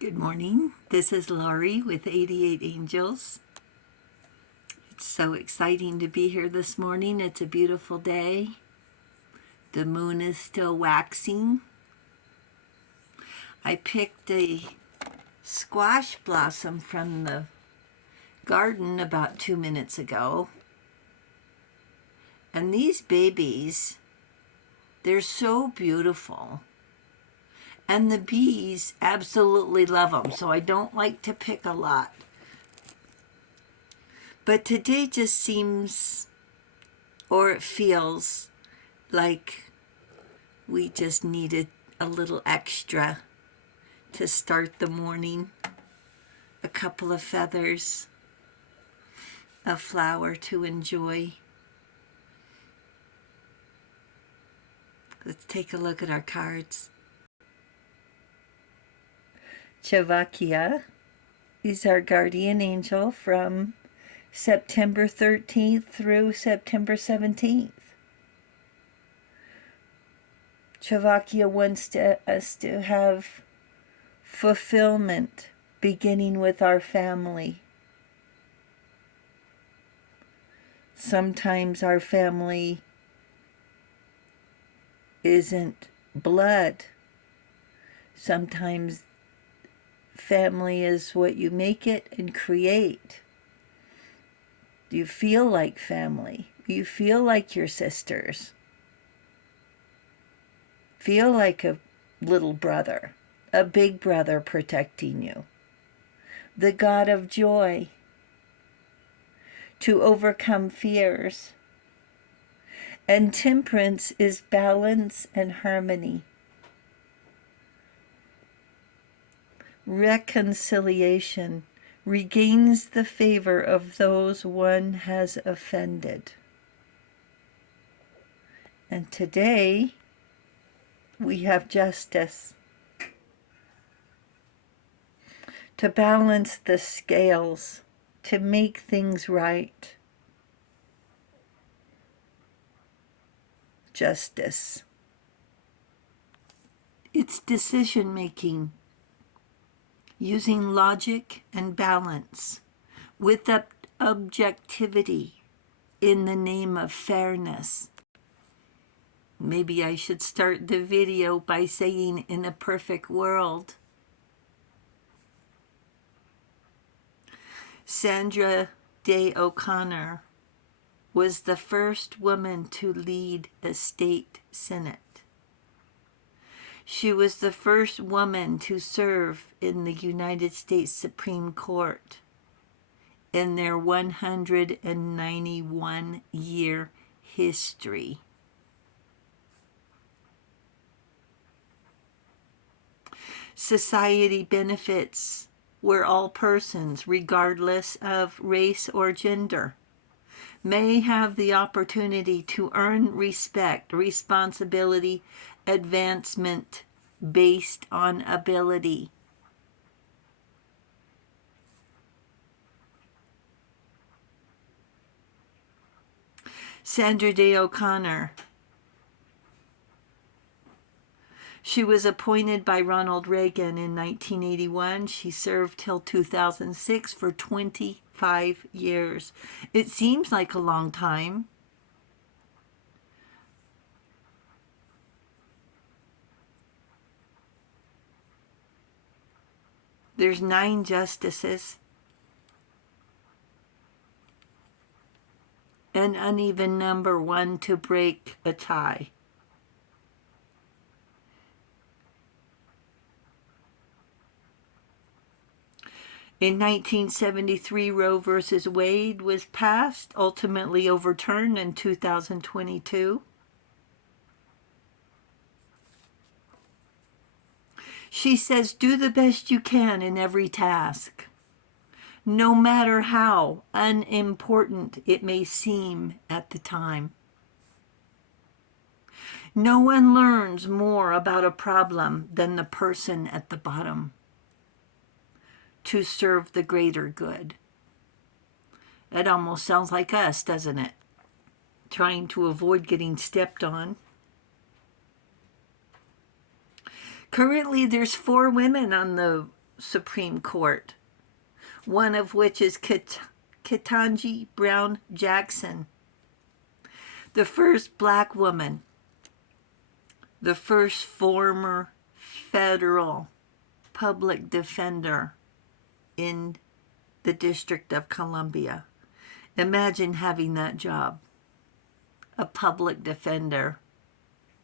Good morning. This is Laurie with 88 Angels. It's so exciting to be here this morning. It's a beautiful day. The moon is still waxing. I picked a squash blossom from the garden about 2 minutes ago. And these babies, they're so beautiful. And the bees absolutely love them, so I don't like to pick a lot. But today just seems, or it feels, like we just needed a little extra to start the morning. A couple of feathers, a flower to enjoy. Let's take a look at our cards. Chavakia is our guardian angel from September 13th through September 17th. Chavakia wants us to have fulfillment beginning with our family. Sometimes our family isn't blood. Sometimes family is what you make it and create. You feel like family. You feel like your sisters. Feel like a little brother, a big brother protecting you. The God of joy to overcome fears. And temperance is balance and harmony. Reconciliation regains the favor of those one has offended. And today, we have justice to balance the scales, to make things right. Justice. It's decision making, using logic and balance with objectivity in the name of fairness. Maybe I should start the video by saying, in a perfect world. Sandra Day O'Connor was the first woman to lead a state senate. She was the first woman to serve in the United States Supreme Court in their 191-year history. Society benefits where all persons, regardless of race or gender, may have the opportunity to earn respect, responsibility, advancement based on ability. Sandra Day O'Connor. She was appointed by Ronald Reagan in 1981. She served till 2006 for 25 years. It seems like a long time. There's 9 justices. An uneven number, 1 to break a tie. In 1973, Roe v. Wade was passed, ultimately overturned in 2022. She says, do the best you can in every task, no matter how unimportant it may seem at the time. No one learns more about a problem than the person at the bottom. To serve the greater good. That almost sounds like us, doesn't it? Trying to avoid getting stepped on. Currently, there's 4 women on the Supreme Court, one of which is Ketanji Brown Jackson, the first black woman, the first former federal public defender in the District of Columbia. Imagine having that job, a public defender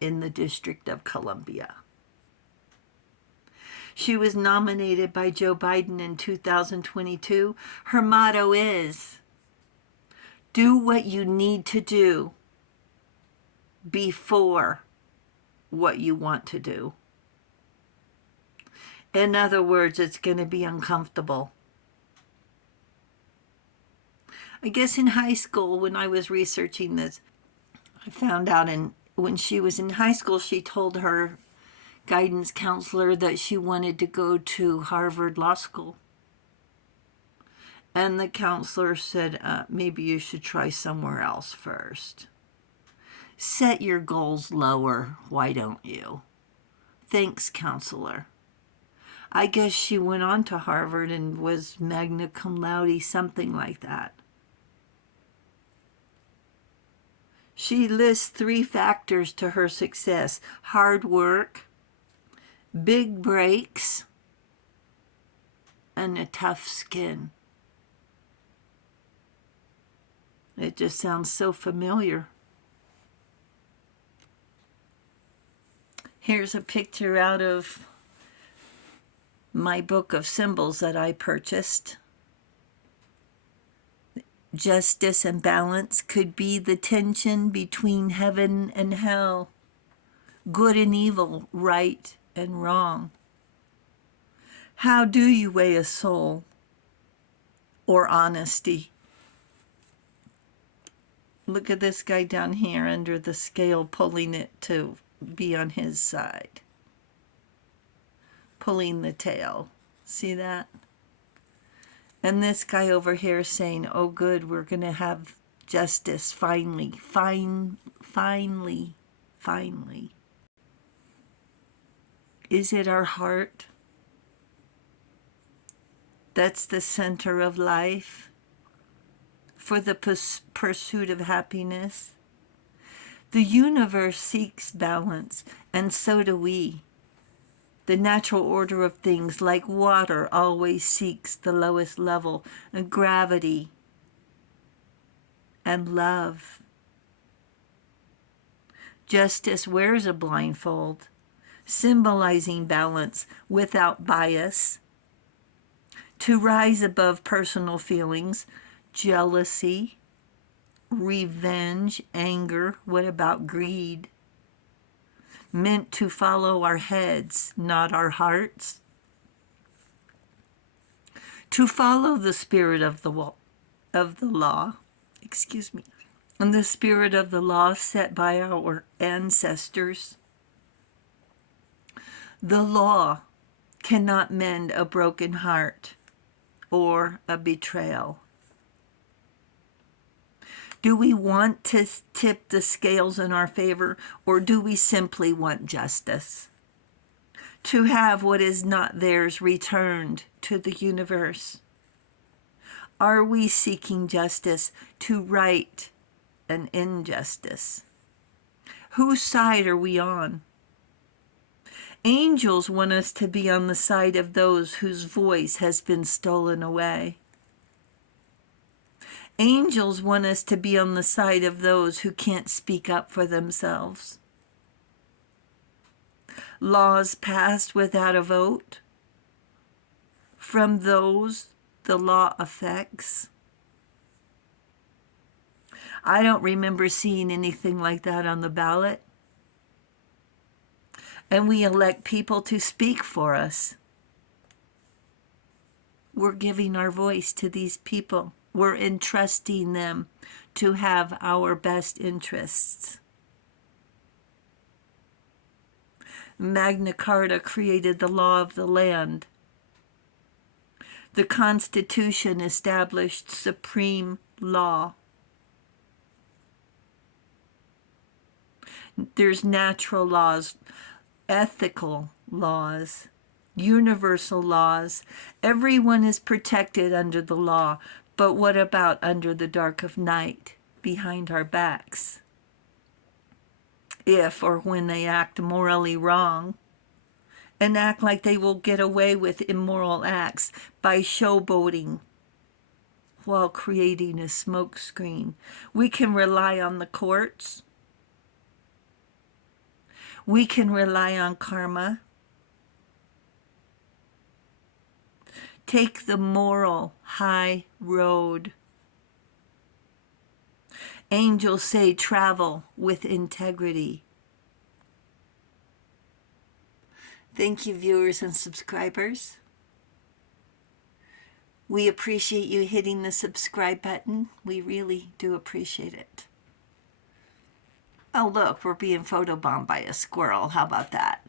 in the District of Columbia. She was nominated by Joe Biden in 2022. Her motto is, do what you need to do before what you want to do. In other words, it's going to be uncomfortable. I guess in high school, when I was researching this, I found out when she was in high school, she told her guidance counselor that she wanted to go to Harvard Law School. And the counselor said, maybe you should try somewhere else first. Set your goals lower, why don't you? Thanks, counselor. I guess she went on to Harvard and was magna cum laude, something like that. She lists 3 factors to her success: hard work, big breaks, and a tough skin. It just sounds so familiar. Here's a picture out of my book of symbols that I purchased. Justice and balance could be the tension between heaven and hell, good and evil, right and wrong. How do you weigh a soul or honesty? Look at this guy down here under the scale, pulling it to be on his side. Pulling the tail. See that? And this guy over here saying, oh good, we're going to have justice finally. Finally. Is it our heart that's the center of life for the pursuit of happiness? The universe seeks balance, and so do we. The natural order of things, like water, always seeks the lowest level, and gravity and love. Justice wears a blindfold, symbolizing balance without bias. To rise above personal feelings, jealousy, revenge, anger, what about greed? Meant to follow our heads, not our hearts. To follow the spirit of the law, and the spirit of the law set by our ancestors. The law cannot mend a broken heart or a betrayal. Do we want to tip the scales in our favor, or do we simply want justice? To have what is not theirs returned to the universe? Are we seeking justice to right an injustice? Whose side are we on? Angels want us to be on the side of those whose voice has been stolen away. Angels want us to be on the side of those who can't speak up for themselves. Laws passed without a vote from those the law affects. I don't remember seeing anything like that on the ballot. And we elect people to speak for us. We're giving our voice to these people. We're entrusting them to have our best interests. Magna Carta created the law of the land. The Constitution established supreme law. There's natural laws, ethical laws, universal laws. Everyone is protected under the law. But what about under the dark of night, behind our backs? If or when they act morally wrong and act like they will get away with immoral acts by showboating while creating a smokescreen, we can rely on the courts. We can rely on karma. Take the moral high road. Angels say travel with integrity. Thank you, viewers and subscribers. We appreciate you hitting the subscribe button. We really do appreciate it. Oh, look, we're being photobombed by a squirrel. How about that?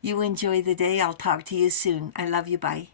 You enjoy the day. I'll talk to you soon. I love you. Bye.